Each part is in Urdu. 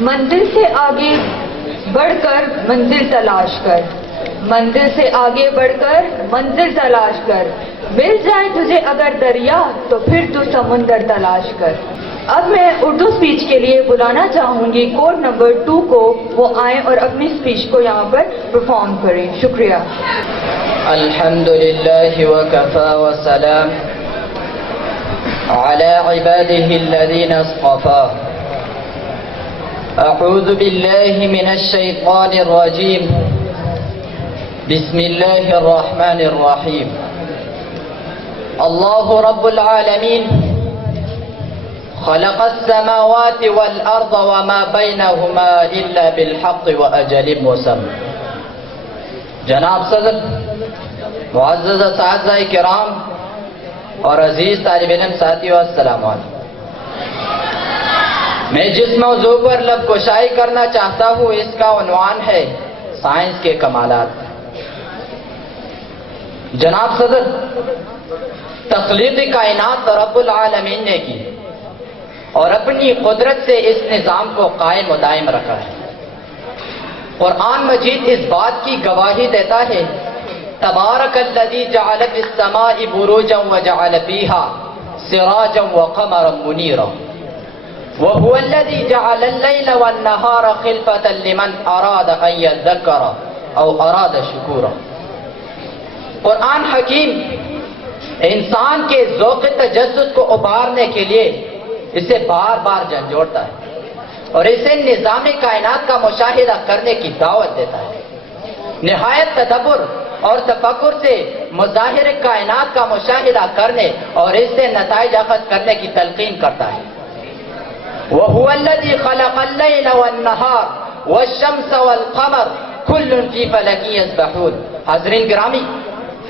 منزل سے آگے بڑھ کر منزل تلاش کر، منزل سے آگے بڑھ کر منزل تلاش کر، مل جائے تجھے اگر دریا تو پھر تو سمندر تلاش کر۔ اب میں اردو سپیچ کے لیے بلانا چاہوں گی کوڈ نمبر 2 کو، وہ آئیں اور اپنی سپیچ کو یہاں پر پرفارم کریں۔ شکریہ۔ الحمدللہ وکفی وسلام علی عباده الذین اصطفى۔ اعوذ باللہ من الشیطان الرجیم، بسم اللہ الرحمن الرحیم۔ اللہ رب العالمین خلق السماوات والارض وما بینہما الا بالحق واجل مسمى۔ جناب صدر، معزز اساتذہ کرام اور عزیز طالب علم ساتھیو، السلام علیکم۔ میں جس موضوع پر لب کشائی کرنا چاہتا ہوں اس کا عنوان ہے سائنس کے کمالات۔ جناب صدر، تخلیق کائنات رب العالمین نے کی اور اپنی قدرت سے اس نظام کو قائم و دائم رکھا ہے۔ قرآن مجید اس بات کی گواہی دیتا ہے، تبارک الذی جعل فی السماء بروجا وجعل فیہا سراجا وقمرا منیرا وهو الذی جعل اللیل والنہار خلفۃ لمن اراد ان یذکر او اراد شکورا۔ قرآن حکیم انسان کے ذوق تجسس کو ابھارنے کے لیے اسے بار بار جھنجھوڑتا ہے اور اسے نظام کائنات کا مشاہدہ کرنے کی دعوت دیتا ہے۔ نہایت تدبر اور تفکر سے مظاہر کائنات کا مشاہدہ کرنے اور اس سے نتائج اخذ کرنے کی تلقین کرتا ہے۔ وَهُوَ الَّذِي خَلَقَ اللَّيْلَ وَالنَّهَارَ وَالشَّمْسَ وَالْقَمَرَ كُلٌّ فِي فَلَكٍ يَسْبَحُونَ۔ حاضرین گرامی،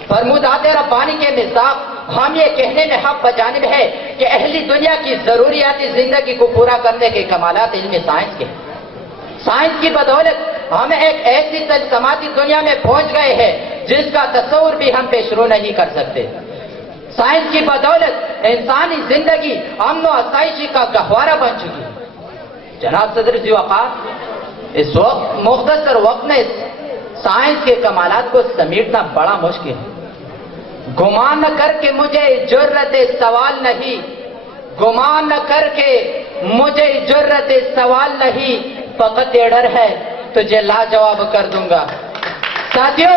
فرمودات ربانی کے مصداق ہم یہ کہنے میں حق بجانب ہے کہ اہلی دنیا کی ضروریاتی زندگی کو پورا کرنے کے کمالات علم سائنس کے۔ سائنس کی بدولت ہم ایک ایسی تجسماتی دنیا میں پہنچ گئے ہیں جس کا تصور بھی ہم پیش رو نہیں کر سکتے۔ سائنس کی بدولت انسانی زندگی امن و آسائشی کا گہوارہ بن چکی ہے۔ جناب صدر ذی وقار، اس وقت مختصر وقت میں سائنس کے کمالات کو سمیٹنا بڑا مشکل ہے۔ گمان نہ کر کے مجھے جرأت سوال نہیں، گمان نہ کر کے مجھے جرأت سوال نہیں، فقط یہ ڈر ہے تجھے لاجواب کر دوں گا۔ ساتھیو،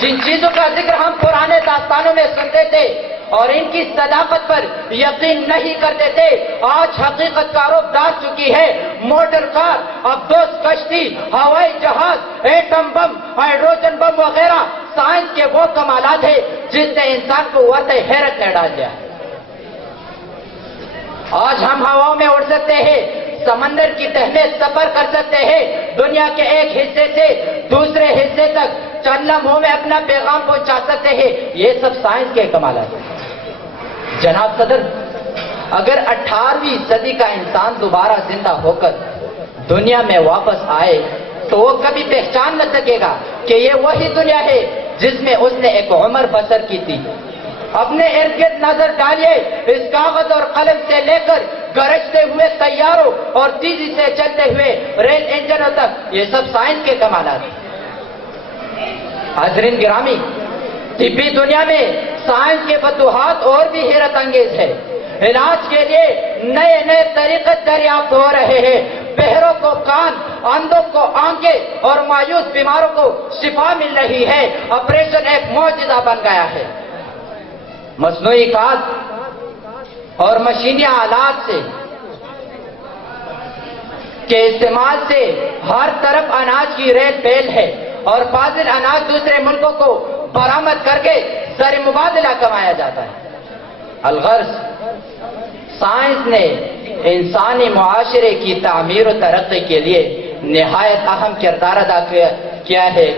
جن چیزوں کا ذکر ہم پرانے داستانوں میں سنتے تھے اور ان کی صداقت پر یقین نہیں کرتے تھے، آج حقیقت کا رخ ڈال چکی ہے۔ موٹر کار، ابدوز کشتی، ہوائی جہاز، ایٹم بم، ہائیڈروجن بم وغیرہ سائنس کے وہ کمالات ہیں جس نے انسان کو ورطہ حیرت میں ڈال دیا۔ آج ہم ہواؤں میں اڑ سکتے ہیں، سمندر کی تہ میں سفر کر سکتے ہیں، دنیا کے ایک حصے سے دوسرے حصے تک چند لمحوں میں اپنا پیغام پہنچا سکتے ہیں۔ یہ سب سائنس کے کمالات ہیں۔ جناب صدر، اگر 18ویں صدی کا انسان دوبارہ زندہ ہو کر دنیا میں واپس آئے تو وہ کبھی پہچان نہ سکے گا کہ یہ وہی دنیا ہے جس میں اس نے ایک عمر بسر کی تھی۔ اپنے ارد گرد نظر ڈالیے، اس کاغذ اور قلم سے لے کر گرجتے ہوئے طیاروں اور تیزی سے چلتے ہوئے ریل انجنوں تک، یہ سب سائنس کے کمالات ہیں۔ حاضرین گرامی، طبی دنیا میں سائنس کے فتوحات اور بھی حیرت انگیز ہے۔ علاج کے لیے نئے نئے طریقے دریافت ہو رہے ہیں۔ بہروں کو کان، اندھوں کو آنکھیں اور مایوس بیماروں کو شفا مل رہی ہے۔ آپریشن ایک معجزہ بن گیا ہے۔ مصنوعی کھاد اور مشینی آلات کے استعمال سے ہر طرف اناج کی ریل پیل ہے اور فاضل اناج دوسرے ملکوں کو برآمد کر کے زر مبادلہ کمایا جاتا ہے۔ الغرض، سائنس نے انسانی معاشرے کی تعمیر و ترقی کے لیے نہایت اہم کردار ادا کیا ہے۔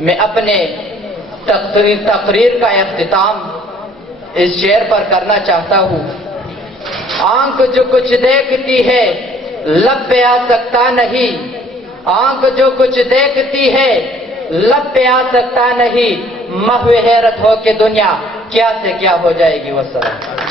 میں اپنے تقریر کا اختتام اس شعر پر کرنا چاہتا ہوں۔ آنکھ جو کچھ دیکھتی ہے لب پہ آ سکتا نہیں، آنکھ جو کچھ دیکھتی ہے لب پہ آ سکتا نہیں، محو حیرت ہو کے دنیا کیا سے کیا ہو جائے گی۔ والسلام۔